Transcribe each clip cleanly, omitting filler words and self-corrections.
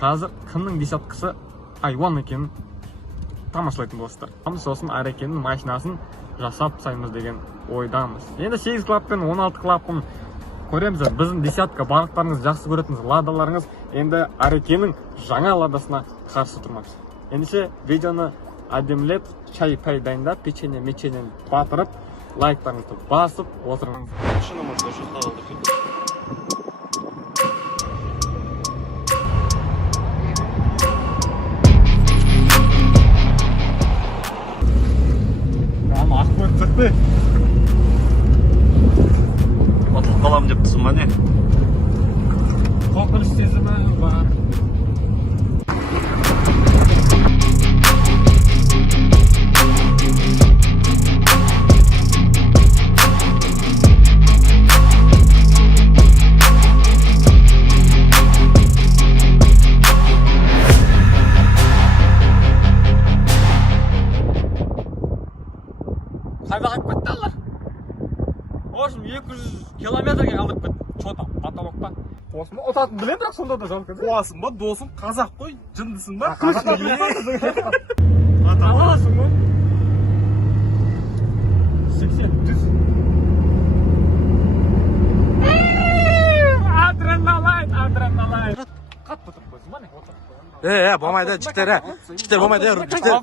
Қазір кімнің десяткасы айуан екенін тамашалайтын боласыздар. Сосын Арекеннің машинасын жасап тастаймыз деген ойдамыз. Енді 8 клап пен 16 клапын көреміз. Біздің десятка барлықтарыңыз жақсы көретініз ладаларыңыз енді Арекеннің жаңа ладасына қарсы тұрмамыз. Ендеше видеоны әдемілеп, чай-пай дайындап, печенье батырып, лайктарыңызды басып отырыңыз. Ұтылып қаламын деп тұрсың ба не? Қорқыныш сезімі бар. Қайда қалып кетті алла? В общем, 200 километрге қалдырып кетті. Что-то потолокта. Осыны ұтатын білем, бірақ сонда да жалко. Қуасың ба, досың, қазақ қой, жындысың ба? Аласың ғой. 80 түз. Адреналайн. Қатты тұрып қойсын ба не? Болмайды, жіктер, жіктер болмайды, жіктер.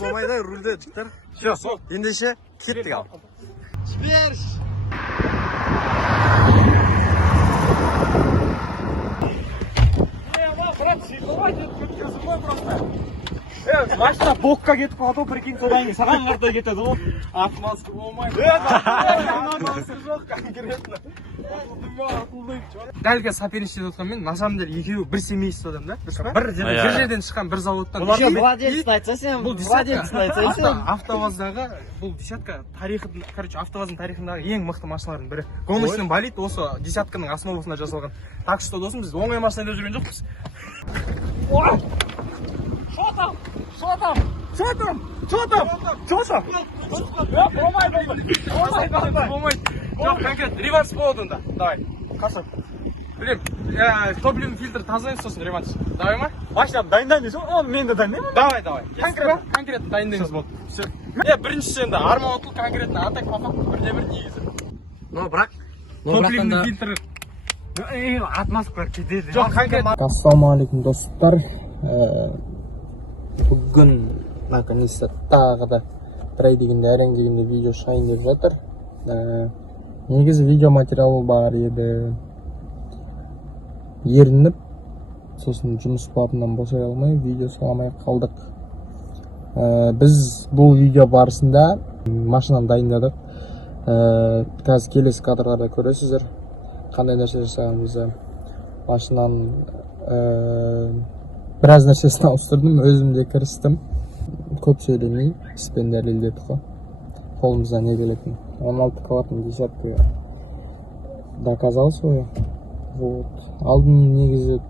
Болмайды, рульде, жіктер. Все, ендеше, кеттік ал. Жіберш! Машина бокқа кетіп қалды, прикинь, содан кейін саған қарта кетеді ғой. Атмасы болмайды. Жоқ, конкретно. Дәлге соперничать етіп отқан мен, на самом деле екеуі бір семейство адам да, дұрыс па? Бір жерден шыққан бір заводтан. Молодец, айтса сен, молодец, айтса сен. Автоваздағы, бұл десятка тарихы, короче, автоваздың тарихындағы ең мықты машиналардың бірі. Гоночный болид осы десятканың основасында жасалған. Так что досым, біз оңай машинада жүрген жоқпыз. Болмайды. Жоқ, конкрет, реверс болады онда. Давай. Қашап. Білем, топливный фильтр тазалаймыз, сосын реванш. Давай ма? Машина дайындаймыз, оны мен де дайындаймын. Давай. Конкретно дайындаймыз болды. Все. Біріншісі енді арман ұтыл, конкретно атак по факту бірде-бір негізі. Ну, бірақ. Топливный фильтр. Атмосфера кетеді. Жоқ, конкретно. Ассалаумағалейкум достар. Бүгін наконец-то тағы да бірай дегенде әрең дегенде видео шығайын деп жатыр. Негізі видео материалы бар еді. Ерініп, сосын жұмыс бабынан босай алмай, видео саламай қалдық. Біз бұл видео барысында машинаны дайындадық. Қазір келесі кадрlarda көресіздер қандай нәрсе жасағанымызды. Машинаның біраз нәрсесін ауыстырдым, өзім де кірістім. Көп сөйлемей, іспен дәлелдедік қой. Қолымыздан не келетін. 16 киловаттың десятку доказал свое. Вот. Алдын негізі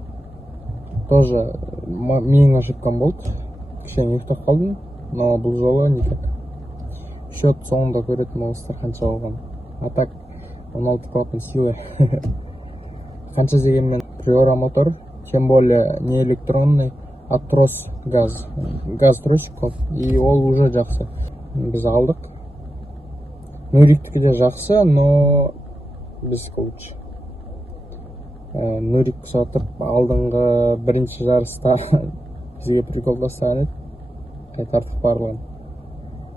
тоже менің ошибкам болды. Кішкене ұйықтап қалдым, но бұл жолы никак. Счет соңында көретін болыстар қанша болған. А так 16 киловаттың силы. Қанша дегенмен приора мотор, тем более не электронный, а трос газ. Газ тросик қой. И ол уже жақсы. Біз алдық. Нуриктікі де жақсы, но біздікі лучше. Нурик сатып алдыңғы бірінші жарыста бізге прикол тастаған еді. Қайтартып барлығын.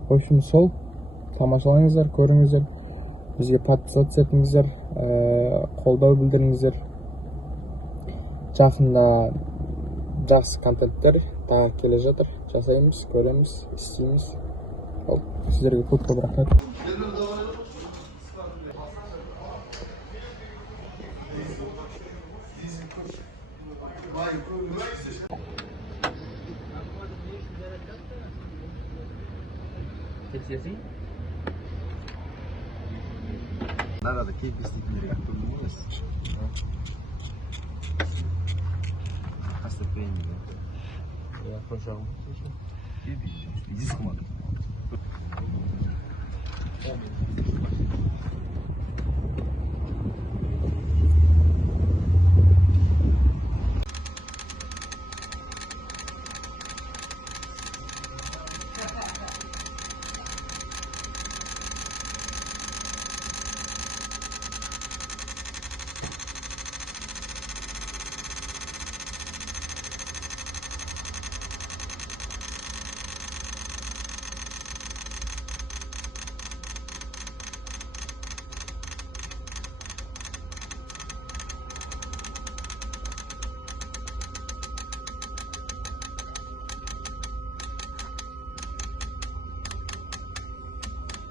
В общем, сол. Тамашалаңыздар, көріңіздер. Бізге подписаться етіңіздер, қолдау білдіріңіздер. Жақында жақсы контенттер тағы келе жатыр. Жасаймыз, көреміз, істейміз. Сіздерге көп рахмет. Надо кейп действительно актуальность. Постепенно. Я пожалуй. Иди с командой.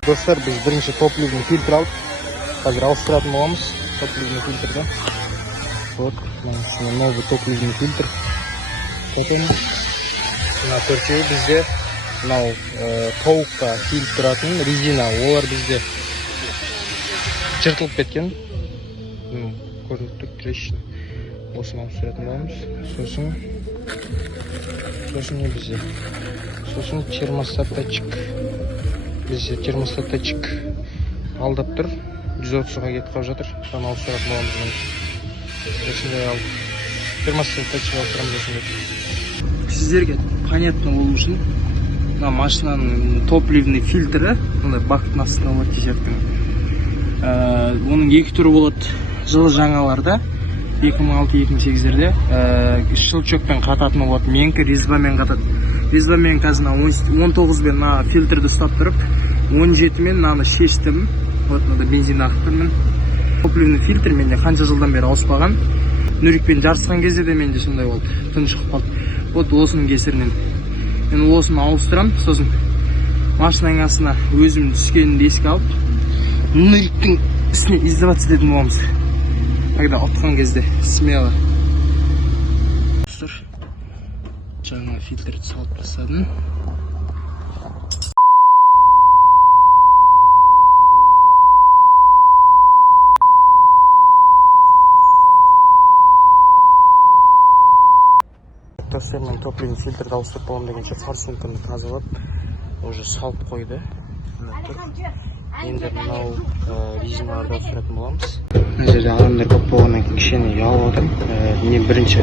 Достар, біз бірінші топливный фильтр алып, қазір ауыстыратын боламыз. Топливный фильтрді. Вот, новый топливный фильтр. Мына төртеуі бізде мынау тауыққа киіліп тұратын резина, олар бізде жыртылып кеткен. Көрініп тұр, трещина. Осыны ауыстыратын боламыз. Сосын не бізде? Сосын термостатчик. Бізде термостатчик алдап тұр. 130-ға кетіп қалып жатыр. Соны ауыстыратын боламыз. Осындай алып. Термостатчик ауыстырамыз осындай. Сіздерге понятно болу үшін мына машинаның топливный фильтрі, мындай бактың астында болады десятканың. Оның екі түрі болады. Жылы жаңаларда 2006-2008-лерде щелчокпен қататын болады. Менікі резьбамен қатады. Резьбамен қазір 19-бен мына фильтрді ұстап тұрып, 17-мен мынаны шештім. Вот мында бензин ағып тұрмын. Топливный фильтр менде қанша жылдан бері ауыспаған. Нүрикпен жарысқан кезде де менде сондай болды. Тұншығып қалды. Вот осының кесірінен. Мен осыны ауыстырам, сосын машинаның астына өзім түскенін еске алып, Нүриктің үстіне издеваться дедім боламыз. Когда отқан кезде смело. Жаңа фильтрді салып тастадым. Достар, мен топливный фильтрді ауыстырып боламын дегенше форсунканы тазалап, уже салып қойды. Енді мынау резиналарды ауыстыратын боламыз. Мына жерде адамдар көп болғаннан кейін кішкене ұялып отырмын. Мен бірінші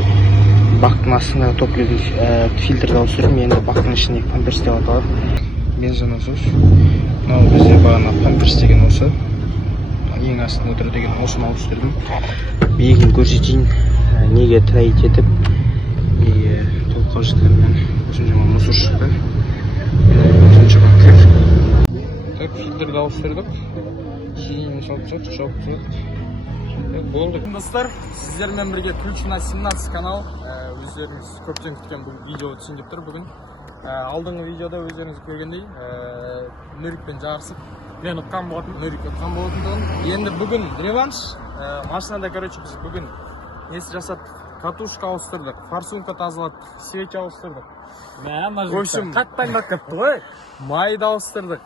бактың астындағы топливный фильтрді ауыстырдым. Енді бактың ішіне памперс деп аталады. Бензонасос. Мынау бізде бағана памперс деген осы. Ең астында отыр деген осыны ауыстырдым. Биігін көрсетейін, неге троить етіп толыққа жеткенмен осыншама мұсыр шықты. Осыншама кір. Так, фильтрді ауыстырдық. Кейін салып жауып болды. Достар, сіздермен бірге Ключина 17 канал. Өздеріңіз көптен күткен бұл видеоды түсін деп тұр бүгін. Алдыңғы видеода өздеріңіз көргендей Нүрикпен жарысып, мен ұтқан болатын, Нүрик ұтқан болатындығын. Енді бүгін реванш. Машинада, короче, біз бүгін несі жасадық? Катушка ауыстырдық, форсунка тазаладық, свеча ауыстырдық. В общем, Қаттан бақытты ғой. майды ауыстырдық.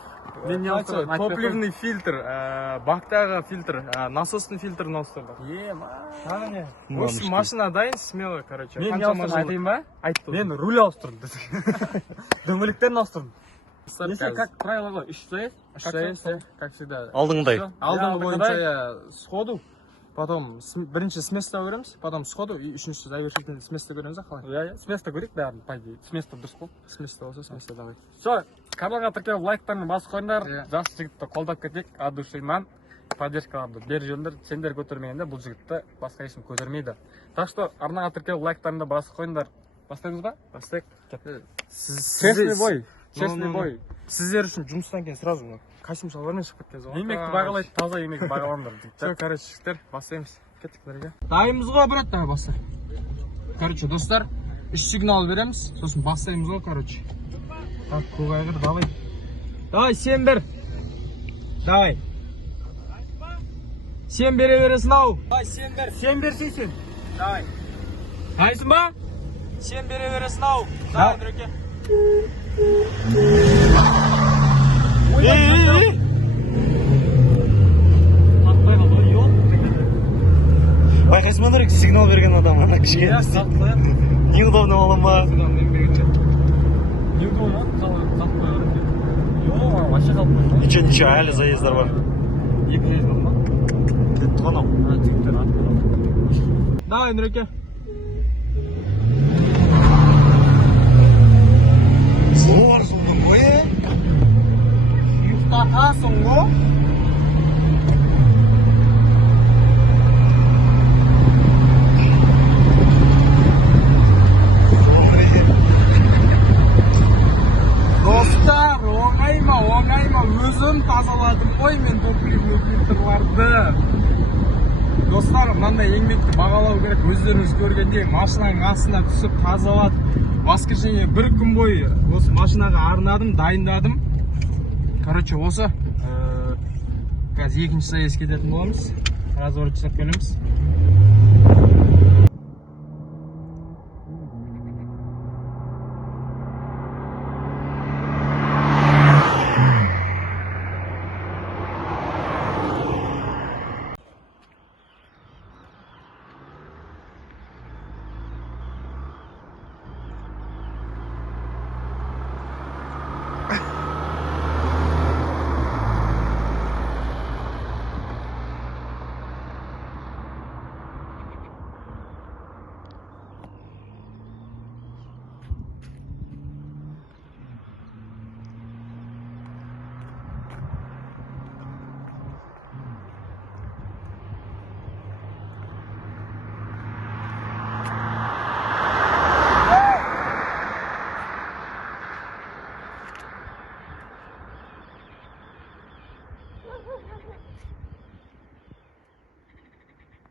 Мен не ауыстырдым? Топливный фильтр, бактағы фильтр, насостың фильтрін ауыстырдық. В общем, машина дайын, смело, короче. Мен не ауыстырдым, айтайын ба? Айтты. Мен руль ауыстырдым. Дөңгелектерін ауыстырдым. Неше, как правило ғой? 3 CS, как всегда. Алдыңдай. Алдыңғы бойынша сходу, потом бірінші с места көреміз, потом сходу, и үшінші завершительный с места көреміз, қалай? С места көрейік бәрін, по идее. С места дұрыс қой. С места болса, с места давай. Все, каналға тіркеліп лайктарын басып қойыңдар. Жас жігітті қолдап кетейік, от душинан. Поддержкаларды бер жүріңдер. Сендер көтермегенде бұл жігітті басқа ешкім көтермейді. Так что арнаға тіркеліп лайктарыңды басып қойыңдар. Бастаймыз ба? Бастайық. Честный бой. Честный бой. Сіздер үшін жұмыстан кейін сразу костюм шалбармен шығып кеткенсіз ғой. Еңбекті бағалайды, таза еңбекті бағалаңдар. Все, короче, жігіттер, бастаймыз. Кеттік бірге. Дайынбыз ғой, брат, давай баста. Короче, достар, 3 сигнал береміз, сосын бастаймыз ғой, короче. Так, көк айғыр, давай. Давай, сен бер. Давай. Сен бере бересің ау. Давай, сен бер. Сен берсей сен. Давай. Қайсың ба? Сен бере бересің ау. Давай, Нұреке. Байқайсың ба, Нұрик, сигнал берген адам ана кішкене. Неудобно болам ба? Неудобно, қалып қойған. Йо, вообще қалып қойған. Ничего, әлі заездар бар. Екі заезд бар ма? Кетті ғана. Жігіттер атып. Давай, Нұреке. Зор жылдың ғой, Ұйықтатасың ғой. Достар, оңайма, өзім тазаладым ғой мен топливный фильтрларды. Достар, мынандай еңбекті бағалау керек. Өздеріңіз көргендей машинаның астына түсіп тазалап, воскрешение бір күн бойы осы машинаға арнадым, дайындадым. Короче, осы қазір екінші сайысқа кететін боламыз. Разворот жасап келеміз.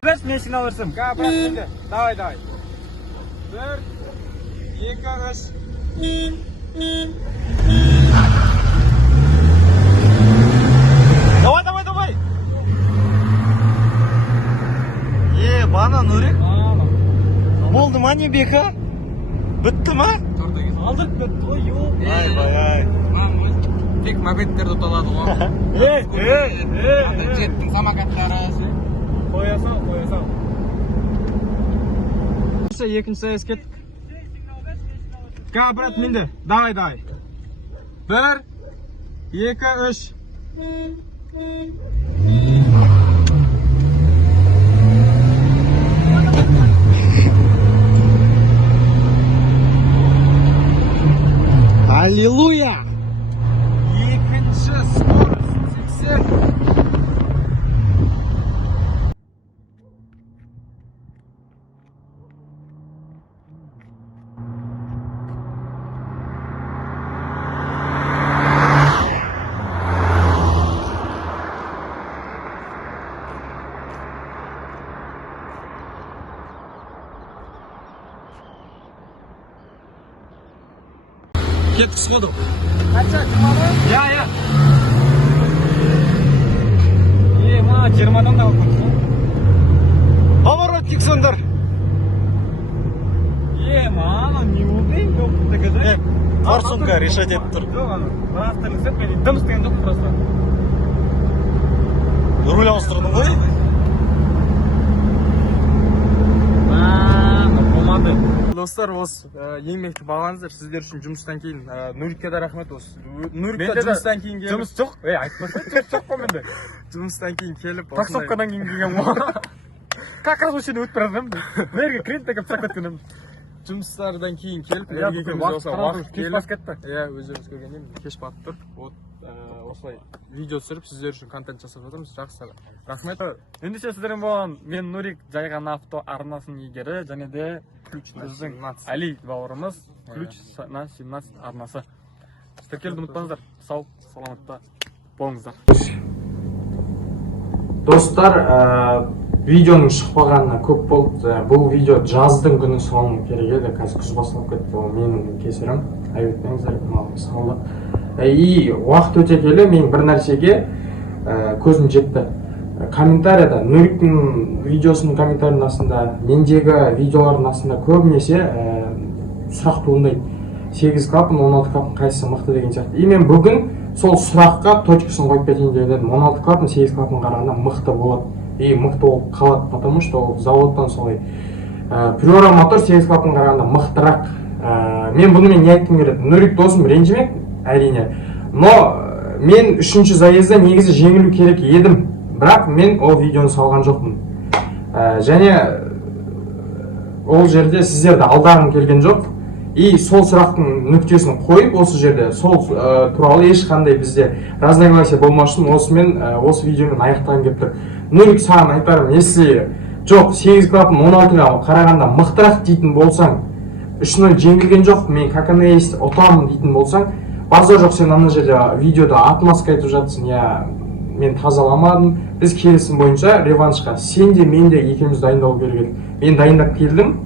Biraz men sinaversim. Ka, bırak şimdi. Davay. 1, 2, 3. Давай. Bana Nuri. Oldu mu hani Beka? Bitti mi? Aldık mı? Yok. Ay. Tek mabetlerді ұталады ғой. Жеттің самокаттары. Қоя сал. Екінші сайыс кеттік. Ка, брат, менде. Давай. 1, 2, 3. Аллилуйя! Екінші скорость 80. Кеттік сходу. Я. Мана 20-дан да алып кетті. Поворот Тиксондыр. Мана не удей, жоқ дегенде. Форсунка решать етіп тұр. Жоқ, ана. Бірақ тірілсек, мен дым істеген жоқ просто. Руль ауыстырдың ғой? Болмады. Достар, осы еңбекті бағаңыздар. Сіздер үшін жұмыстан кейін Нурикке де рахмет осы. Нурикке жұмыстан кейін келіп. Жұмыс жоқ. Айтпаса жұмыс жоқ қой менде. Жұмыстан кейін келіп. Таксовкадан кейін келген ғой. Как раз осы өтіп бара жатырмын. Мерге клиентке келіп сақтап кеткенім. Жұмыстардан кейін келіп, уақыт кетті. Өздеріңіз көргендей кеш батып тұр. Осылай видео түсіріп, сіздер үшін контент жасап жатырмыз. Жақсы. Рахмет. Ендеше сіздермен болған мен Нурик жайған авто арнасының егері және де біздің Али бауырымыз ключ на 17 арнасы. Тіркелуді ұмытпаңыздар. Сау, саламатта болыңыздар. Достар, видеоның шықпағанына көп болды. Бұл видео жаздың күні салыну керек еді. Қазір күз басталып кетті. Ол менің кесірім. Айыптаңыздар, мысалы. И уақыт өте келе мен бір нәрсеге көзім жетті. Комментарияда, Нуриктің видеосының комментарияның астында, мендегі видеолардың астында көбінесе сұрақ туындайды. 8 клапан, 16 клапан қайсысы мықты деген сияқты. И мен бүгін сол сұраққа точкасын қойып кетейін деп едім. 16 клапан 8 клапан қарағанда мықты болады. И мықты болып қалады, потому что ол заводтан солай. Приора мотор 8 клапан қарағанда мықтырақ. Мен бұнымен не айтқым келеді? Нурик досым ренжімек, әрине. Но мен үшінші заезда негізі жеңілу керек едім. Бірақ мен ол видеоны салған жоқпын. Және ол жерде сіздерді алдағым келген жоқ. И сол сұрақтың нүктесін қойып, осы жерде сол туралы ешқандай бізде разногласие болмасын, осы видеомен аяқтағым келіп тұр. Нурик, саған айтарым, если жоқ 8 клапан 16-ға қарағанда мықтырақ дейтін болсаң, 3-0 жеңілген жоқ, мен как оно есть ұтамын дейтін болсаң, базар жоқ, сен ана жерде видеода отмазка айтып жатсың, мен тазаламадым. Біз келісім бойынша реваншқа сен де мен де екеуміз дайындалу керек еді. Мен дайындап келдім,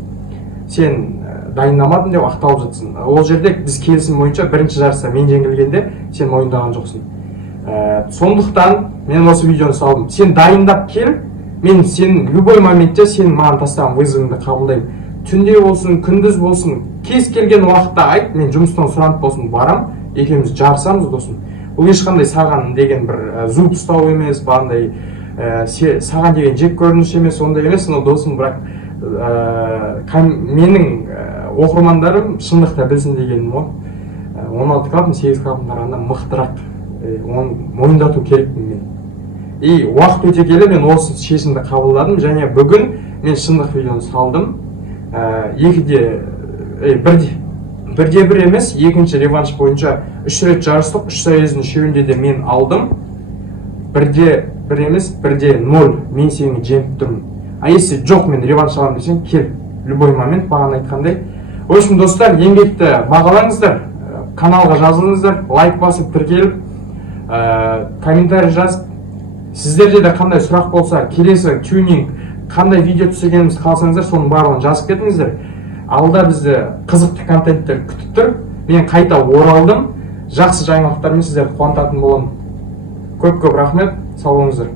сен дайындамадың деп ақталып жатсың. Ол жерде біз келісім бойынша бірінші жарыста мен жеңілгенде сен мойындаған жоқсың. Сондықтан мен осы видеоны салдым. Сен дайындап кел, мен сен любой моментте сен маған тастаған вызовыңды қабылдаймын. Түнде болсын, күндіз болсын, кез келген уақытта айт, мен жұмыстан сұранып болсын барам, екеуміз жарысамыз досым. Бұл ешқандай саған деген бір зуып ұстау емес, бағандай саған деген жек көрініш емес, ондай емес, но досым, бірақ менің оқырмандарым шындықта білсін дегенім ғой. 16 клапан 8 клапан қарағанда мықтырақ, оны мойындату керекпін мен. И уақыт өте келе мен осы шешімді қабылдадым, және бүгін мен шындық видеоны салдым. Бірде бір емес, екінші реванш бойынша 3 рет жарыстық, 3 сайыздың 3-інде де мен алдым. Бірде бір емес, бірде 0, мен сені жеңіп тұрмын. А если жоқ, мен реванш аламын десең, кел, любой момент маған айтқандай. В общем, достар, еңбекті бағалаңыздар, каналға жазылыңыздар, лайк басып тіркеліп, комментарий жазып, сіздерде де қандай сұрақ болса, келесі тюнинг, қандай видео түсіргенімізді қалсаңыздар, соның барлығын жазып кетіңіздер. Алда бізді қызықты контенттер күтіп тұр. Мен қайта оралдым. Жақсы жаңалықтармен сіздерді қуантатын боламын. Көп рахмет, сау болыңыздар.